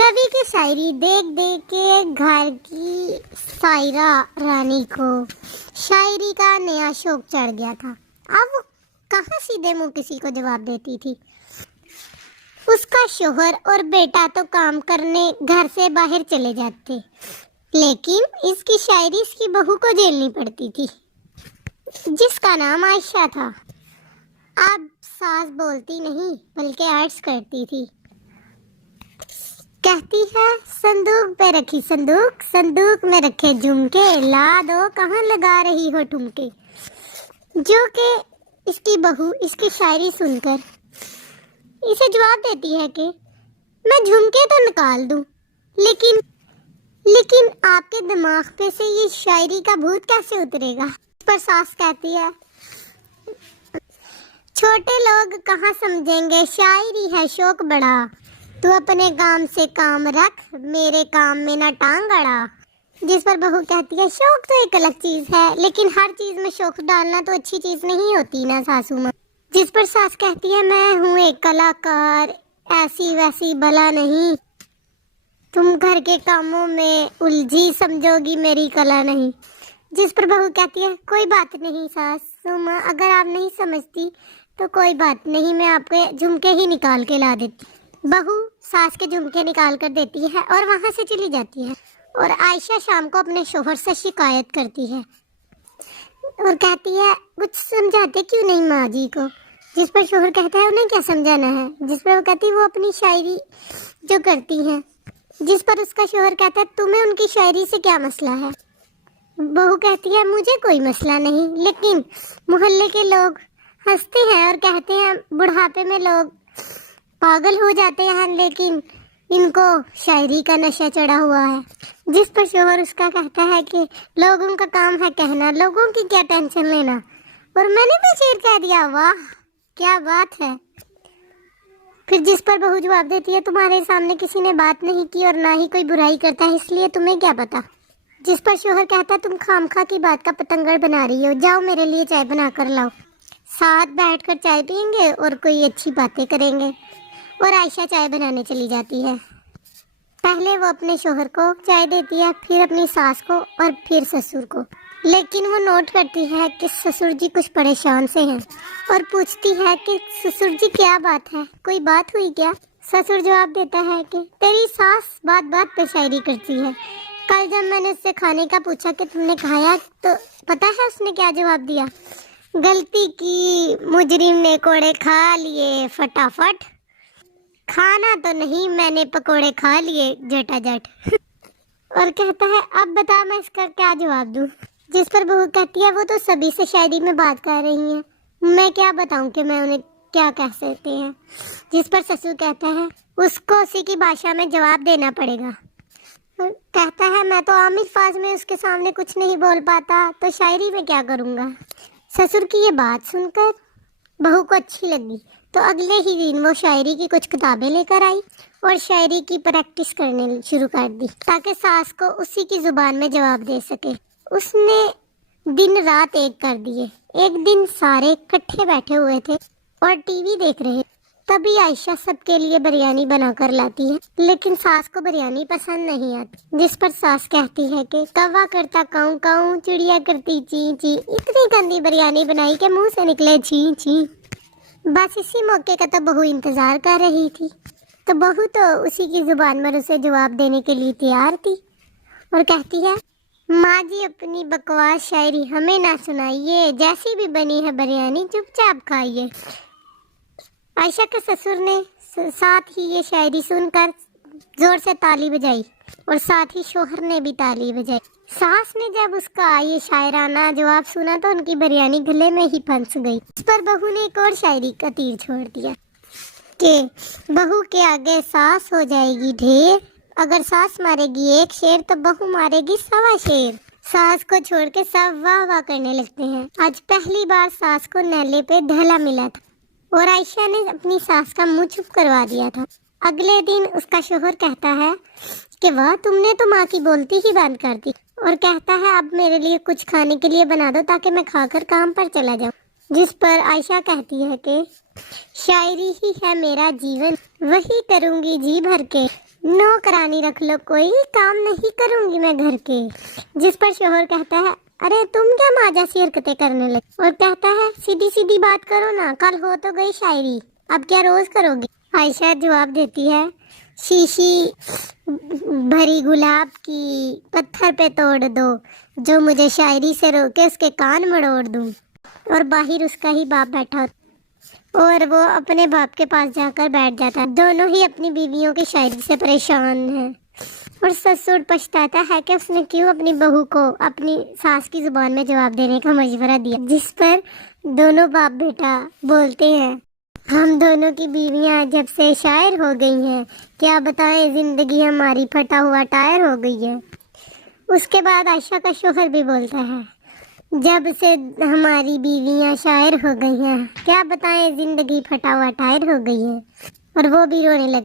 कवि की शायरी देख देख के घर की सायरा रानी को शायरी का नया शौक चढ़ गया था। अब वो कहाँ सीधे मुंह किसी को जवाब देती थी। उसका शोहर और बेटा तो काम करने घर से बाहर चले जाते, लेकिन इसकी शायरी इसकी बहू को झेलनी पड़ती थी, जिसका नाम आयशा था। अब सास बोलती नहीं बल्कि आर्ट्स करती थी। कहती है संदूक पे रखी संदूक, संदूक में रखे झुमके, ला दो कहाँ लगा रही हो ठुमके। जो कि इसकी बहू इसकी शायरी सुनकर इसे जवाब देती है कि मैं झुमके तो निकाल दूं, लेकिन आपके दिमाग पे से ये शायरी का भूत कैसे उतरेगा। इस पर सास कहती है छोटे लोग कहाँ समझेंगे, शायरी है शौक बड़ा, तू अपने काम से काम रख, मेरे काम में ना टांग अड़ा। जिस पर बहू कहती है शौक तो एक अलग चीज है, लेकिन हर चीज में शौक डालना तो अच्छी चीज नहीं होती ना सासू माँ। जिस पर सास कहती है मैं हूँ एक कलाकार, ऐसी वैसी भला नहीं, तुम घर के कामों में उलझी समझोगी मेरी कला नहीं। जिस पर बहू कहती है कोई बात नहीं सासू माँ, अगर आप नहीं समझती तो कोई बात नहीं, मैं आपके झुमके ही निकाल के ला देती। बहू सास के झुमके निकाल कर देती है और वहां से चली जाती है। और आयशा शाम को अपने शोहर से शिकायत करती है और कहती है कुछ समझाते क्यों नहीं माँ जी को। जिस पर शोहर कहता है उन्हें क्या समझाना है। जिस पर वो कहती है वो अपनी शायरी जो करती है। जिस पर उसका शोहर कहता है तुम्हें उनकी शायरी से क्या मसला है। बहू कहती है मुझे कोई मसला नहीं, लेकिन मोहल्ले के लोग हंसते हैं और कहते हैं बुढ़ापे में लोग पागल हो जाते हैं, लेकिन इनको शायरी का नशा चढ़ा हुआ है। जिस पर शोहर उसका कहता है कि लोगों का काम है कहना, लोगों की क्या टेंशन लेना। और मैंने भी शेर कह दिया, वाह क्या बात है। फिर जिस पर बहू जवाब देती है तुम्हारे सामने किसी ने बात नहीं की और ना ही कोई बुराई करता है, इसलिए तुम्हें क्या पता। जिस पर शोहर कहता है तुम खामखा की बात का पतंगड़ बना रही हो, जाओ मेरे लिए चाय बना कर लाओ, साथ बैठकर चाय पियेंगे और कोई अच्छी बातें करेंगे। और आयशा चाय बनाने चली जाती है। पहले वो अपने शोहर को चाय देती है, फिर अपनी सास को और फिर ससुर को। लेकिन वो नोट करती है कि ससुर जी कुछ परेशान से हैं और पूछती है कि ससुर जी क्या बात है, कोई बात हुई क्या। ससुर जवाब देता है कि तेरी सास बात बात पे शायरी करती है। कल जब मैंने उससे खाने का पूछा कि तुमने खाया, तो पता है उसने क्या जवाब दिया, गलती की मुजरिम ने कोड़े खा लिए फटाफट, खाना तो नहीं मैंने पकोड़े खा लिए जटाजट। और कहता है अब बता मैं इसका क्या जवाब दूं। जिस पर बहू कहती है वो तो सभी से शायरी में बात कर रही हैं, मैं क्या बताऊं कि मैं उन्हें क्या कह सकते हैं। जिस पर ससुर कहता है उसको उसी की भाषा में जवाब देना पड़ेगा। कहता है मैं तो आम अल्फाज में उसके सामने कुछ नहीं बोल पाता, तो शायरी में क्या करूँगा। ससुर की ये बात सुनकर बहू को अच्छी लगी, तो अगले ही दिन वो शायरी की कुछ किताबें लेकर आई और शायरी की प्रैक्टिस करने शुरू कर दी, ताकि सास को उसी की जुबान में जवाब दे सके। उसने दिन रात एक कर दिए। एक दिन सारे इकट्ठे बैठे हुए थे और टीवी देख रहे। तभी आयशा सबके लिए बिरयानी बनाकर लाती है, लेकिन सास को बिरयानी पसंद नहीं आती। जिस पर सास कहती है कि कौवा करता काऊ काऊ, चिड़िया करती ची ची, इतनी गंदी बिरयानी बनाई कि मुंह से निकले छी छी। बस इसी मौके का तो बहू इंतजार कर रही थी, तो बहू तो उसी की जुबान में उसे जवाब देने के लिए तैयार थी और कहती है माँ जी अपनी बकवास शायरी हमें ना सुनाइए, जैसी भी बनी है बिरयानी चुपचाप खाइए। आयशा के ससुर ने साथ ही ये शायरी सुनकर जोर से ताली बजाई और साथ ही शोहर ने भी ताली बजाई। सास ने जब उसका ये शायराना जवाब सुना तो उनकी बिरयानी गले में ही फंस गई। इस पर बहू ने एक और शायरी का तीर छोड़ दिया कि बहू के आगे सास हो जाएगी ढेर, अगर सास मारेगी एक शेर तो बहू मारेगी 100 शेर। सास को छोड़ के सब वाह वाह करने लगते हैं। आज पहली बार सास को नेले पे ढला मिला था और आयशा ने अपनी सास का मुंह चुप करवा दिया था। अगले दिन उसका शोहर कहता है कि वाह तुमने तो माँ की बोलती ही बंद कर दी, और कहता है अब मेरे लिए कुछ खाने के लिए बना दो ताकि मैं खाकर काम पर चला जाऊँ। जिस पर आयशा कहती है कि शायरी ही है मेरा जीवन, वही करूँगी जी भर के, नौकरानी रख लो, कोई काम नहीं करूंगी मैं घर के। जिस पर शोहर कहता है, अरे तुम क्या माँ जैसी हरकतें करने लगे, और कहता है सीधी सीधी बात करो ना, कल हो तो गई शायरी, अब क्या रोज करोगे। आयशा जवाब देती है, शीशी भरी गुलाब की पत्थर पे तोड़ दो, जो मुझे शायरी से रोके उसके कान मरोड़ दूं। और बाहर उसका ही बाप बैठा और वो अपने बाप के पास जाकर बैठ जाता है। दोनों ही अपनी बीवियों की शायरी से परेशान हैं और ससुर पछताता है कि उसने क्यों अपनी बहू को अपनी सास की जुबान में जवाब देने का मशवरा दिया। जिस पर दोनों बाप बेटा बोलते हैं, हम दोनों की बीवियां जब से शायर हो गई हैं, क्या बताएं जिंदगी हमारी फटा हुआ टायर हो गई है। उसके बाद आयशा का शोहर भी बोलता है, जब से हमारी बीवियां शायर हो गई हैं, क्या बताएं जिंदगी फटा हुआ टायर हो गई है। और वो भी रोने लगे।